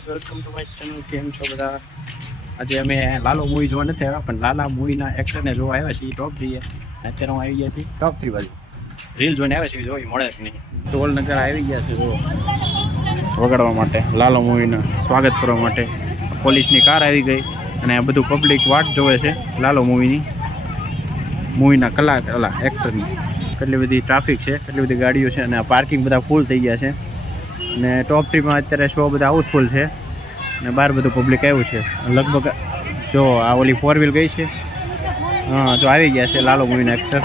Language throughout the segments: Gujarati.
Guys welcome to my channel કેમ છો બધા? આજે અમે લાલો મૂવી જોવા નથી આવ્યા, પણ લાલા મૂવીના એક્ટરને જોવા આવ્યા છીએ ટોપ થ્રીએ અત્યારે હું આવી ગયા છીએ ટોપ થ્રી બાજુ. રીલ જોઈને આવ્યા છીએ, જોઈ મળે કે નહીં. ટોલનગર આવી ગયા છે જો વગાડવા માટે, લાલો મૂવીના સ્વાગત કરવા માટે. પોલીસની કાર આવી ગઈ, અને આ બધું પબ્લિક વાટ જોવે છે, લાલો મૂવીની મૂવીના કલાક એક્ટરની કેટલી બધી ટ્રાફિક છે, કેટલી બધી ગાડીઓ છે, અને પાર્કિંગ બધા ફૂલ થઈ ગયા છે. ને ટોપ થ્રીમાં અત્યારે શો બધા હાઉસફુલ છે. ને બહાર બધું પબ્લિક આવ્યું છે. લગભગ જો આ ઓલી ફોર વ્હીલ ગઈ છે. હા જો આવી ગયા છે લાલો મૂવીના એક્ટર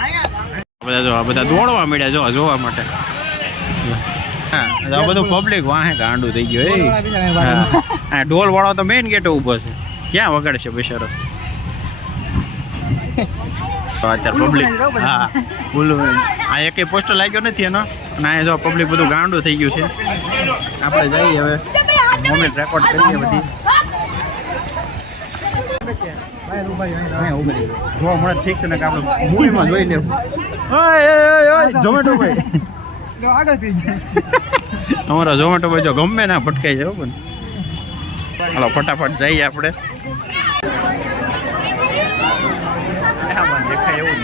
બધા જો આ બધા દોડવા મળ્યા જો જોવા માટે. હા આ બધું પબ્લિક વાહે ગાંડું થઈ ગયું એ હા. ઢોલ વાળો તો મેઇન ગેટ ઊભો છે. ક્યાં વગાડશે બિચારો? તો અત્યારે પબ્લિક હા બોલું આ એકે પોસ્ટર લાગ્યો નથી એનો? અને અહીંયા જો પબ્લિક બધું ગાંડું થઈ ગયું છે. આપણે જઈએ હવે. મોમેન્ટ રેકોર્ડ કરીએ બધી. જોવા મળે ઠીક છે ને કે આપણે મૂવીમાં જોઈ લેવું. ઝોમેટો ભાઈ. તમારા ઝોમેટો ભાઈ જો ગમે ના ભટકાઈ જાય હો પણ. હાલો ફટાફટ જઈએ આપણે. દેખાય એવું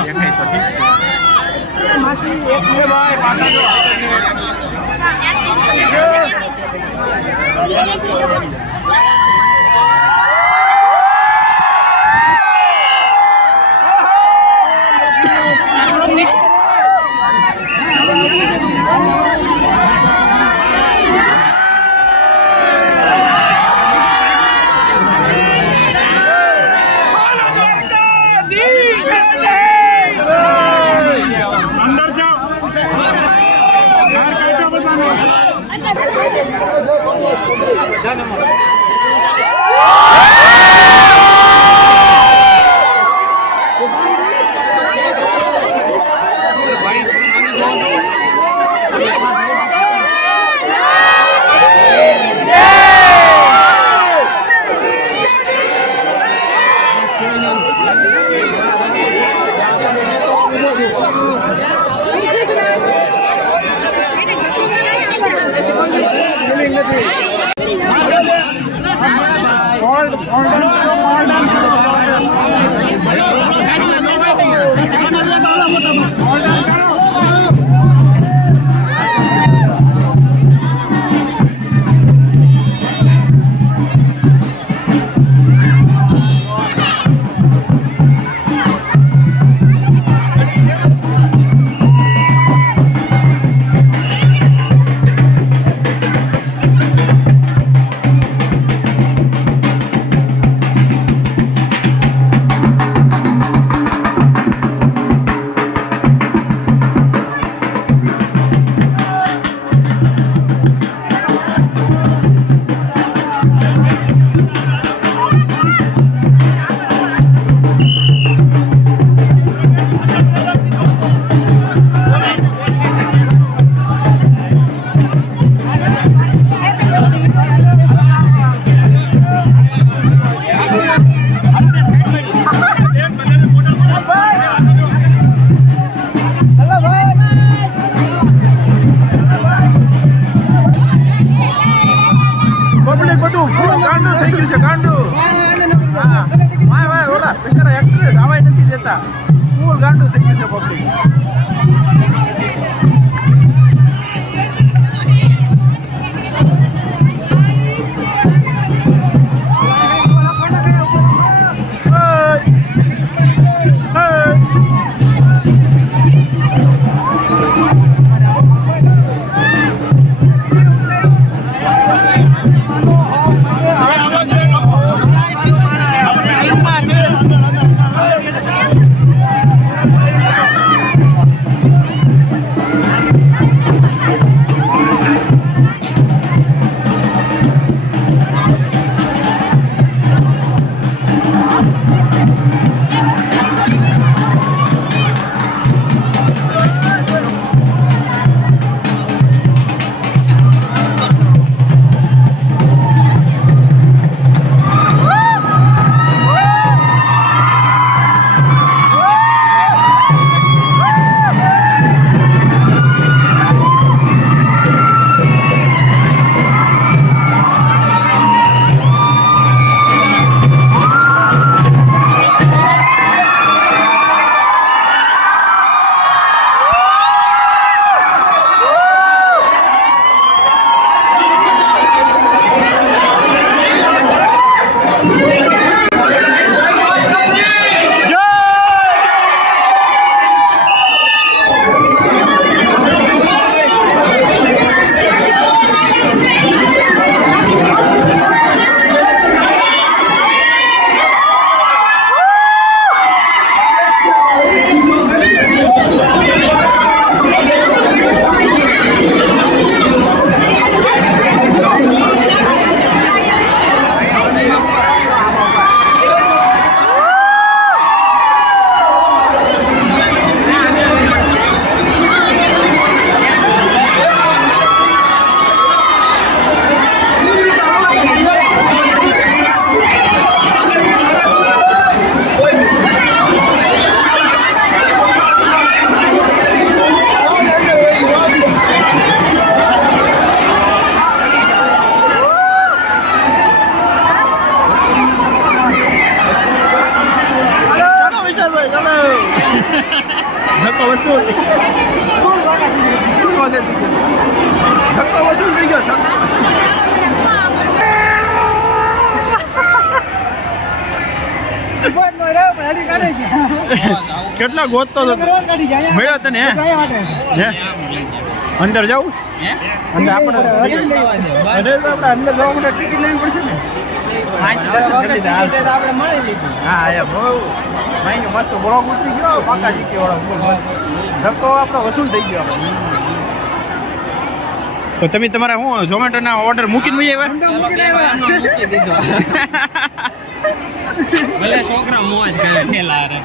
દેખાય તો ઠીક છે Diyan mo. પબ્લિક બધું પૂરું ગાંડું થઈ ગયું છે, ગાંડું. હા. વાય ઓલા બિચારા એક્ટ્રેસ આવાય નથી દેતા. ફૂલ ગાંડું થઈ ગયું છે પબ્લિક. કેટલા ગોતતો હતો મળ્યો તને હે? હે? અંદર જવું અંદર આપણે અંદર જવા માટે ટિકિટ લેવી પડશે ને? હા તો તમે તમારા શું ઝોમેટોના ઓર્ડર મૂકીને આવ્યા. ભલે છોકરા મોજ કરે ઠેલા હારે.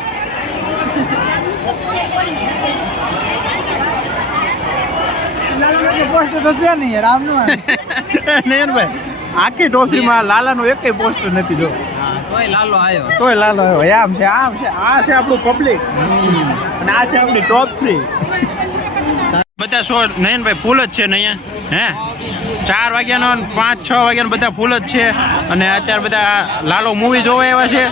લાલાનો કે પોસ્ટર તો છે નહીં યાર આમનું આ. નયનભાઈ આખી ટોપરીમાં લાલાનું એકેય પોસ્ટર નથી જો. તોય લાલો તોય લાલો આવ્યો આમ છે આમ છે આ છે આપણું પબ્લિક અને આ છે આપણી ટોપ થ્રી બધા શો નયનભાઈ ફૂલ જ છે ને અહીંયા? હે? ચાર વાગ્યાનો પાંચ છ વાગ્યાનો બધા ફૂલ જ છે. અને અત્યારે બધા લાલો મૂવી જોવા છે.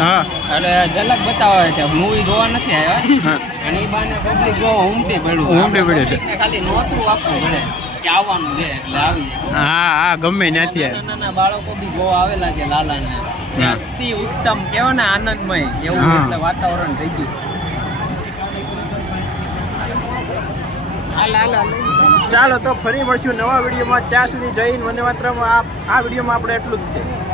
હા. એટલે ઝલક બતાવે છે. મૂવી જોવા નથી આવ્યા. અને ઈ બાને પબ્લિક જોવા ઉમટી પડ્યું ઉમટી પડ્યું છે. ખાલી નોતરું આપવું પડે આવવાનું છે એટલે આવી હા હા ગમે ત્યાંથી નાના બાળકો બી જોવા આવેલા છે લાલાને. અતિ ઉત્તમ કેવો ને આનંદમય. એવું. એટલે વાતાવરણ થઈ ગયું. હાલ ચાલો તો ફરી મળશું નવા વિડીયોમાં. ત્યાં સુધી જઈને વંદે માત્ર આ આ વિડીયોમાં આપણે એટલું જ. છે